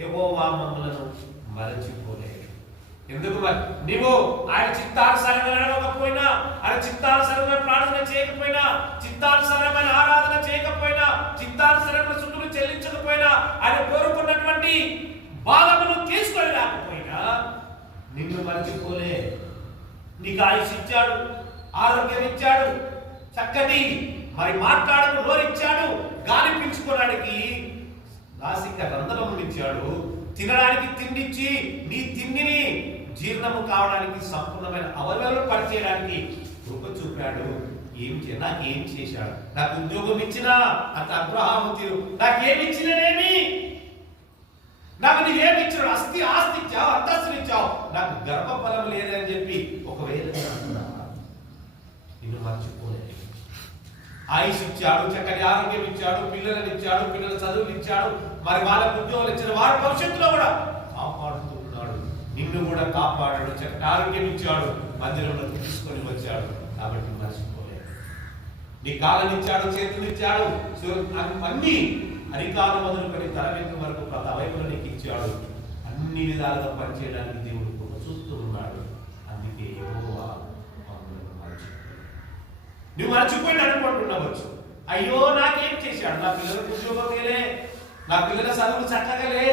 యెహోవా మమ్మలను మరచిపోలేదు. ఎందుకు మరి నీవు ఆయన చిత్తానుసారంగా నడవకపోయినా, ఆయన చిత్తానుసారమైన ప్రార్థన చేయకపోయినా, చిత్తానుసారమైన ఆరాధన చేయకపోయినా, చిత్తానుసారమైన చుట్టూలు చెల్లించకపోయినా, ఆయన కోరుకున్నటువంటి భాగమును తీసుకొని రాకపోయినా నిన్ను మరచిపోలే. నీకు ఆయుష్ ఇచ్చాడు, ఆరోగ్యం ఇచ్చాడు, చక్కటి మరి మాట్లాడకు నోరిచ్చాడు, గాలి పీల్చుకోవడానికి నాసిక రంధ్రములు ఇచ్చాడు, తినడానికి తిండిచ్చి నీ తిండిని జీర్ణము కావడానికి సంపూర్ణమైన అవయవాలను పరిచేయడానికి కృప చూపాడు. నాకేం చేశాడు? నాకు ఉద్యోగం ఇచ్చినా అంత అబ్రహాము తీరు, నాకేమి ఇచ్చిననేమి, నాకు నీవేమి ఇచ్చాడు? ఆస్తి ఇచ్చావు, అంతస్తులు ఇచ్చావు, నాకు గర్భఫలం లేదని చెప్పి ఒకవేళ నిన్ను మర్చిపోలేదు. ఆయుష్ ఇచ్చాడు, చక్కటి ఆరోగ్యం ఇచ్చాడు, పిల్లలను ఇచ్చాడు, పిల్లల చదువులు ఇచ్చాడు, మరి వాళ్ళకు ఉద్యోగాలు ఇచ్చాడు, వారి భవిష్యత్తులో కూడా కాపాడుతున్నాడు. నిన్ను కూడా కాపాడాడు, చక్కటి ఆరోగ్యం ఇచ్చాడు, మందిరంలోకి తీసుకొని వచ్చాడు. కాబట్టి మర్చిపోలేదు. నీ కాళ్ళని ఇచ్చాడు, చేతులు ఇచ్చాడు, అన్ని అధికారం మొదలుకొని తలవెందు వరకు ప్రతి అవయవులు నీకు ఇచ్చాడు. అన్ని విధాలుగా పనిచేయడానికి దేవుడు కూడా చూస్తూ ఉన్నాడు. అందుకే యెహోవా మమ్మల్ని మరచిపోయాడు. నువ్వు మర్చిపోయి అనుకుంటున్నావచ్చు, అయ్యో నాకేం చేశాడు, నా పిల్లలకు ఉద్యోగం లేలే, నా పిల్లల చదువులు చక్కగా లే,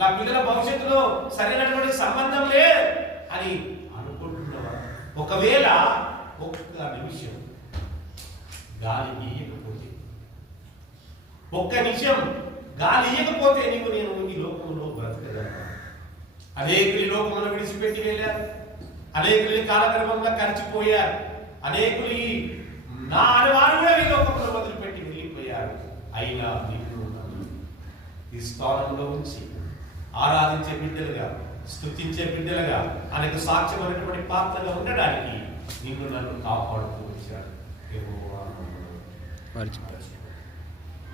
నా పిల్లల భవిష్యత్తులో సరైనటువంటి సంబంధం లే అని అనుకుంటున్నావా? ఒకవేళ ఒక్క నిమిషం గాలి ఇయ్యకపోతే, ఒక్క నిమిషం గాలి ఇయ్యకపోతే నేను ఈ లోకంలో బ్రతకగలను. అనేకులు ఈ లోకంలో విడిచిపెట్టి వెళ్ళారు, అనేకులు కాలగర్భంగా కలిసిపోయారు, అనేకులు నా అనేవారు కూడా ఈ లోకంలో వదిలిపెట్టి వెళ్ళిపోయారు. అయినా నిన్ను ఈ స్థానంలో ఉంచి ఆరాధించే బిడ్డలుగా, స్తుతించే బిడ్డలుగా, ఆయనకు సాక్ష్యమైనటువంటి పాత్రగా ఉండడానికి నిన్ను నన్ను కాపాడుతూ వచ్చాడు.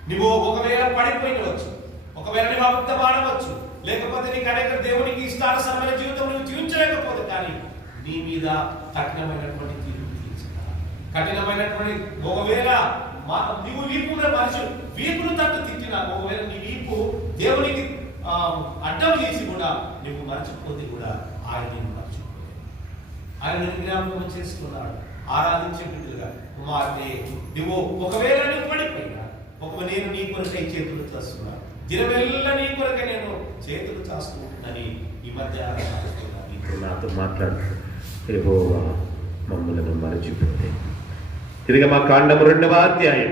నువ్వు ఒకవేళ పడిపోయినవచ్చు, ఒకవేళ నువ్వు అబద్ధం ఆడవచ్చు, లేకపోతే నీకు అనేక దేవునికి ఇష్టానుసారమైన జీవితం నువ్వు జీవించలేకపోతే, కానీ నీ మీద కఠినమైనటువంటి తీర్పు తీర్చగలరా? కఠినమైనటువంటి ఒకవేళ నువ్వు వీపు మనుషులు వీపును తట్టు తిట్టినా, ఒకవేళ నీ వీపు దేవునికి అడ్డం చేసి కూడా నువ్వు మర్చిపోతే కూడా ఆయన నిన్ను మర్చిపోతే, ఆయన జ్ఞాపకం చేసుకున్నాడు. ఆరాధించే బిడ్డలుగా కుమార్తె నువ్వు ఒకవేళ నువ్వు పడిపోయినా, నేను నీ కొరకై చేతులు చేస్తున్నా, దినమెల్ల నీ కొరకై నేను చేతులు చేస్తున్నానని ఈ మధ్య నాతో మాట్లాడుతూ యెహోవా మమ్మల్ని మరచిపోతే. తిరిగి మా కాండము 2వ అధ్యాయం